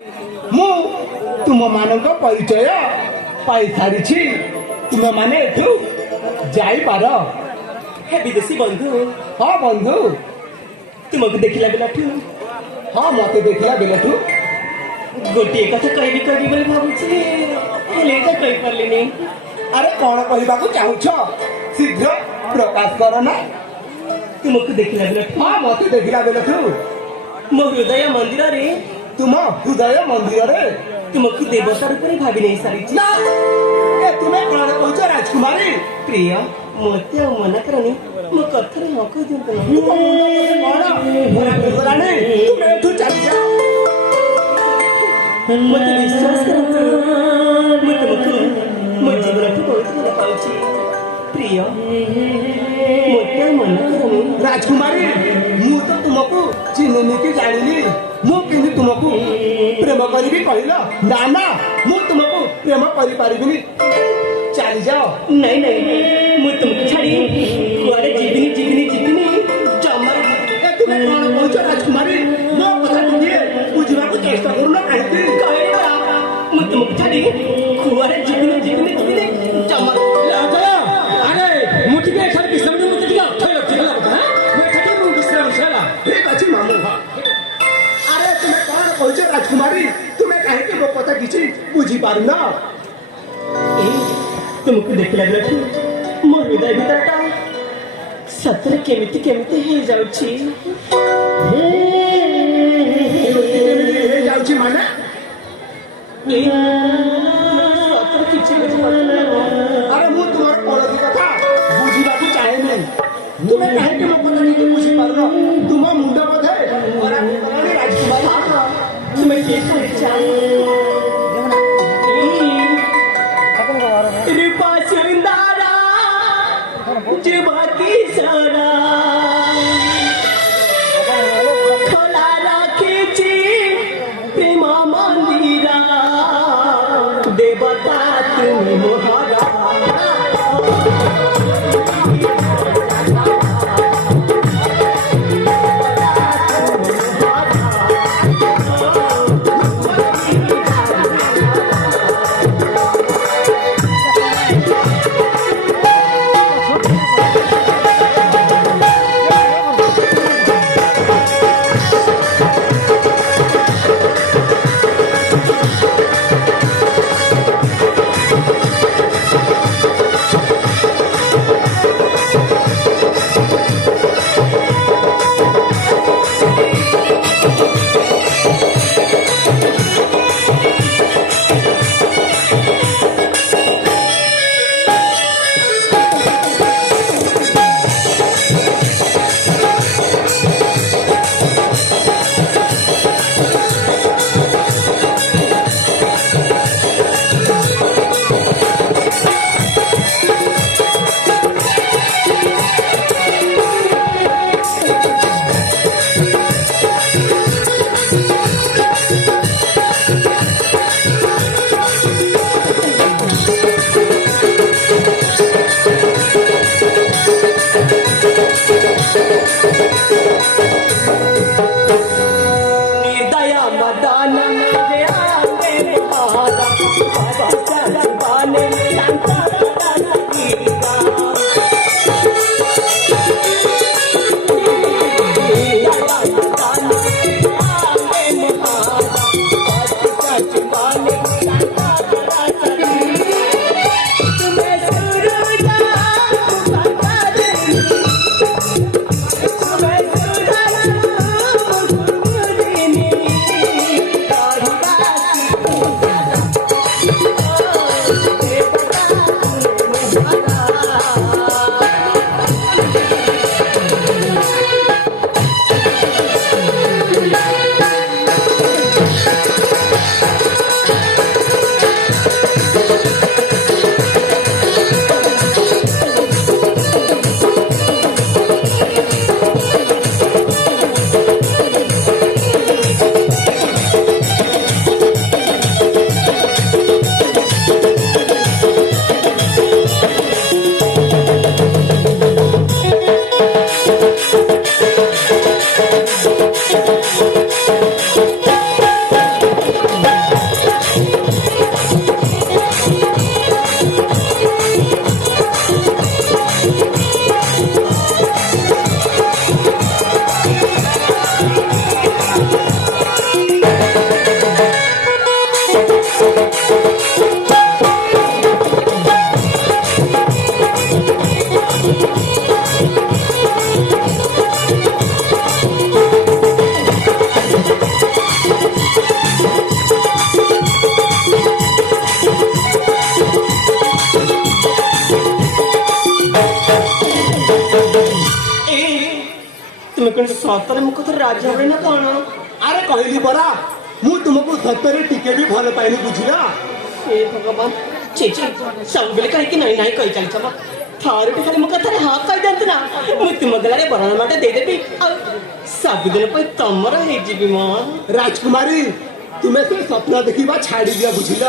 मु तुम मान परिचय पाई सारी तुम माने एठू जाई पार। हे विदेशी बंधु। हाँ बंधु तुमको देखला बेलाठू। हाँ मत देखला बेलाठू गोटे कथा कहबी कहबी बोली भाबुछि हेले तो कहि परलिनी। अरे कौन कहवाक चाहूछ शीघ्र प्रकाश कर ना। तुमको देखला बेलाठू। हाँ मत देखला बेलाठू मो हृदय मंदिर रे तुम हृदय मंदिर रे तुमको देवता रूप में भाभी नहीं सारी ना ए तुम्हें कौन कहूछ राजकुमारी। प्रिय मते मना करनी मो कथरे न कह दियंत न। तुम एठू चली जाओ। मते विश्वास करंतु मो तुमको मो जीवन को बहुत भल पाउछि। प्रिय मते मना करनी। राजकुमारी मु तो तुमको चिन्हनी की जानिनी मु किंतु तुमको प्रेम करी कहल ना ना मु तुमको प्रेम करी पारिबिनी चली जाओ। नहीं नहीं मु तुमको छाड़ी कुआरे जीविनी जीविनी जीविनी जमा। तुम्हें कौन कहूछ राजकुमारी मो कथा टिके बुझिबा को चेष्टा करू ना काहे मु तुमको छाड़ी कुआरे जीविनी जीविनी जीविनी जमा। अरे मुझे एखाद विश्राम दे मुझे टिके अथय लक्ष्य होला बता। मैं खातिर मु विश्राम छला ठीक अछि मामू। अरे तुम्हें कौन कहूछ राजकुमारी तुम्हें काहे के मो कथा किछि बुझी पारु ना। तुमको देखला बेलाठू मो हृदय भीतरटा सतरे केमिति केमिति हे जाउछि। हे जाउछि माने सतरे किछि बुझि पारु। अरे मु तुम्हार पड़ोसी कथा बुझिबा को चाहे नहीं। तुम्हें काहे के मो कथा नहीं बुझी पारु। तुम मुंड बधे और राजकुमारी तुम्हें के कहै रूपा सुंदरा जीवा की सारा खोला राखीची प्रेम मंदिरा देवता तुम मोहरा। କିନ୍ତୁ ସତରେ ମୋ କଥା ରାଜି ହେବେ ନା କଣ? ଆରେ କହିଲି ପରା ମୁଁ ତୁମକୁ ସତରେ ଟିକେ ବି ଭଲ ପାଇନି ବୁଝିଲ। ହେ ଭଗବାନ ଛେଚି ସବୁବେଳେ କାହିଁକି ନାଇଁ ନାଇଁ କହି ଚାଲିଛ ବା? ଥରୁଟେ ଖାଲି ମୋ କଥାରେ ହଁ କହିଦିଅନ୍ତୁ ନା, ମୁଁ ତୁମ ଗଳାରେ ବରଣମାଟା ଦେଇଦେବି ଆଉ ସବୁଦିନ ପାଇଁ ତମର ହେଇଯିବି ମ। ରାଜକୁମାରୀ ତୁମେ ସେ ସ୍ୱପ୍ନ ଦେଖିବା ଛାଡ଼ି ଦିଅ ବୁଝିଲ।